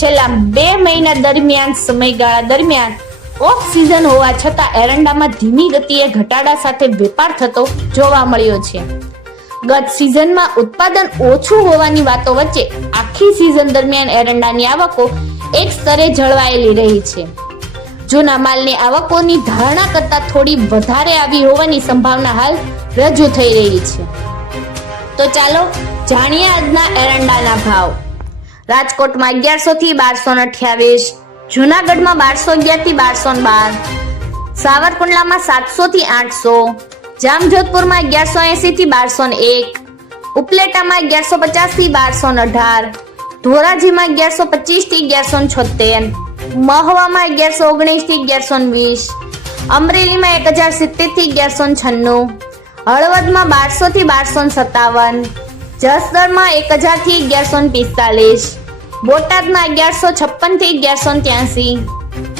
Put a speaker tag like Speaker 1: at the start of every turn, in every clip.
Speaker 1: છેલ્લા બે મહિના દરમિયાન, સમયગાળા દરમિયાન ઓફ સિઝન હોવા છતાં એરંડામાં ધીમી ગતિએ ઘટાડા સાથે વેપાર થતો જોવા મળ્યો છે. ગત સિઝનમાં ઉત્પાદન ઓછું હોવાની વાતો વચ્ચે આખી સિઝન દરમિયાન એરંડાની આવકો એક સ્તરે જળવાયેલી રહી છે. જૂના માલની આવકોની ધારણા કરતાં થોડી વધારે આવી હોવાની સંભાવના હાલ રજૂ થઈ રહી છે. તો ચાલો જાણીએ આજના એરંડાના ભાવ. રાજકોટમાં અગિયારસો થી બારસો અઠ્યાવીસ, જુનાગઢમાં બારસો અગિયારથી બારસો બાર, સાવરકુંડલામાં સાતસો થી આઠસો, જામજોધપુરમાં અગિયારસો એસી થી બારસો એક, ઉપલેટામાં અગિયારસો પચાસથી બારસો અઢાર, ધોરાજીમાં અગિયારસો પચીસથી અગિયારસો છોતેર મહવામાં અગિયારસો ઓગણીસથી અગિયારસો વીસ, અમરેલીમાં એક હજાર સિત્તેરથી અગિયારસો છન્નું, હળવદમાં બારસો થી બારસો સત્તાવન, જસદણમાં એક હજારથી અગિયારસો પિસ્તાલીસ બોટાદમાં અગિયારસો છપ્પનથી અગિયારસો ત્યાસી.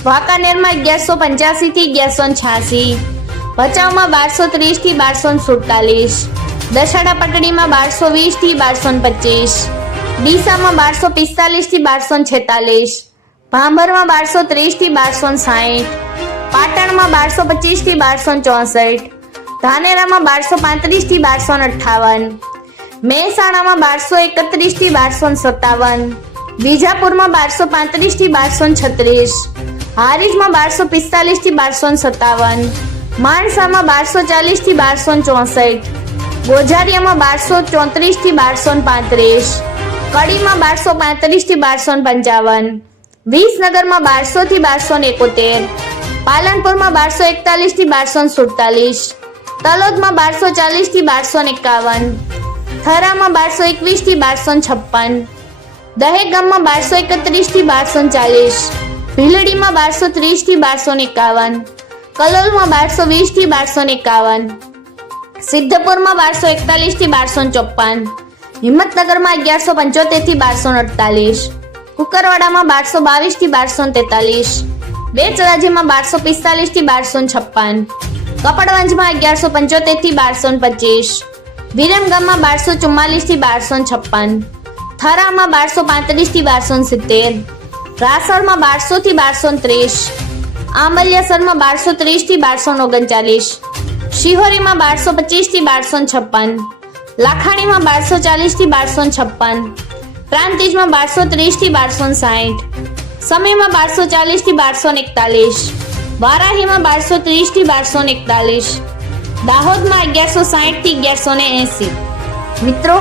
Speaker 1: વાંકાનેરમાં અગિયારસો પંચ્યાસી થી અગિયારસો છ્યાસી. ભચાઉમાં બારસો ત્રીસથી બારસો સુડતાલીસ. દશાડા પટડીમાં બારસો વીસથી બારસો પચીસ. ડીસામાં બારસો પિસ્તાલીસથી બારસો છેતાલીસ. ભાંભરમાં બારસો ત્રીસથી બારસો સાહીઠ. પાટણમાં બારસો પચીસથી બારસો ચોસઠ. ધાનેરામાં બારસો પાંત્રીસથી બારસો અઠ્ઠાવન. મહેસાણામાં બારસો એકત્રીસથી બારસો સત્તાવન. બીજાપુરમાં બારસો પાંત્રીસથી બારસો છત્રીસ. હારીજમાં બારસો પિસ્તાલીસથી બારસો સત્તાવન. માણસામાં બારસો ચાલીસથી બારસો ચોસઠ. ગોઝારિયામાં બારસો ચોત્રીસથી બારસો પાંત્રીસ. કડીમાં બારસો પાંત્રીસથી બારસો પંચાવન. વિસનગરમાં બારસો થી બારસો એકોતેર. પાલનપુરમાં બારસો એકતાલીસથી બારસો સુડતાલીસ. તલોદમાં બારસો ચાલીસથી બારસો એકાવન. થરામાં બારસો એકવીસથી બારસો છપ્પન. દહેગામમાં બારસો એકત્રીસથી બારસો ચાલીસ, ભીલડીમાં બારસો ત્રીસથી બારસો એકાવન, કલોલમાં બારસો વીસથી બારસો એકાવન, સિદ્ધપુરમાં બારસો એકતાલીસથી બારસો ચોપ્પન, હિંમતનગરમાં અગિયારસો પંચોતેરથી બારસો અડતાલીસ, કુકરવાડામાં બારસો બાવીસથી બારસો તેતાલીસ, બેચરાજીમાં બારસો પિસ્તાલીસથી બારસો છપ્પન, કપડવંજમાં અગિયારસો પંચોતેરથી બારસો પચીસ, વિરમગામમાં બારસો ચુમ્માલીસથી બારસો છપ્પન થરામાં બારસો પાંત્રીસથી બારસો સિત્તેર રાસરમાં બારસો થી બારસો ત્રીસ આંબલિયાસરમાં બારસો ત્રીસથી બારસો ઓગણચાલીસ, શિહોરીમાં બારસો પચીસથી બારસો છપ્પન, લાખાણીમાં બારસો ચાલીસથી બારસો છપ્પન, પ્રાંતિજમાં બારસો ત્રીસથી બારસો સાઠ સમયમાં બારસો ચાલીસથી બારસો એકતાલીસ, વારાહીમાં બારસો ત્રીસથી બારસો એકતાલીસ, દાહોદમાં અગિયારસો સાઠથી અગિયારસો ને એસી. મિત્રો